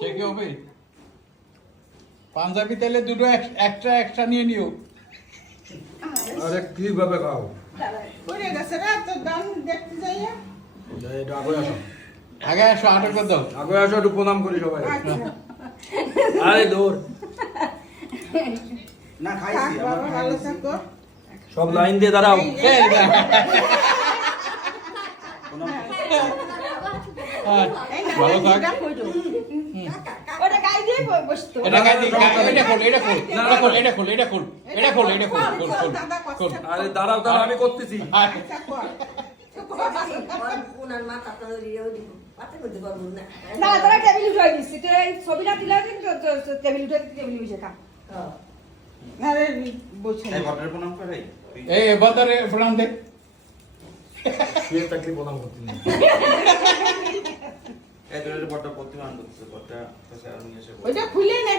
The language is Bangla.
সে কি হবে? পাঞ্জাবি তেলে দুটো এক্সট্রা এক্সট্রা নিয়ে নিও। আরে কিভাবে খাও? পড়ে গেছে রে, তোর দাম দেখতে যাই। এটা আগে আসো, আগে আসো, আটক করে দাও। আগে আসো, একটু প্রণাম করি সবাই। আচ্ছা। আরে দৌড়, না থাক খাইছি আমার বাবা, ভালো থাকো। সব লাইন দিয়ে দাঁড়াও। এই না। ভালো থাক। ওটা গায়ে দিয়ে বসতো। এটা গায়ে দিই, এটা খোল, এটা খোল, এটা খোল, এটা খোল, এটা খোল, এটা খোল, এটা খোল, খোল, খোল, খোল। আরে দাঁড়াও দাঁড়াও, আমি করতেছি। আয়। আচ্ছা, কর। উনার মাথা তো ইয়েও দিব পাতে করতে পারবো না না তোরা টেবিল উঠাই দিচ্ছি তো এই ছবিটা দিলে টেবিল উঠে টেবিল বসে খা। আরে বসে এই ভদ্রের প্রণাম করে এই বাজারে প্রণাম দে। শুয়ে থাকলে প্রণাম করতে নেই। এই দুটো বড়টা প্রতিমান করতেছে বড়টা কাছে আর নিয়ে এসে ওইটা খুলে নে।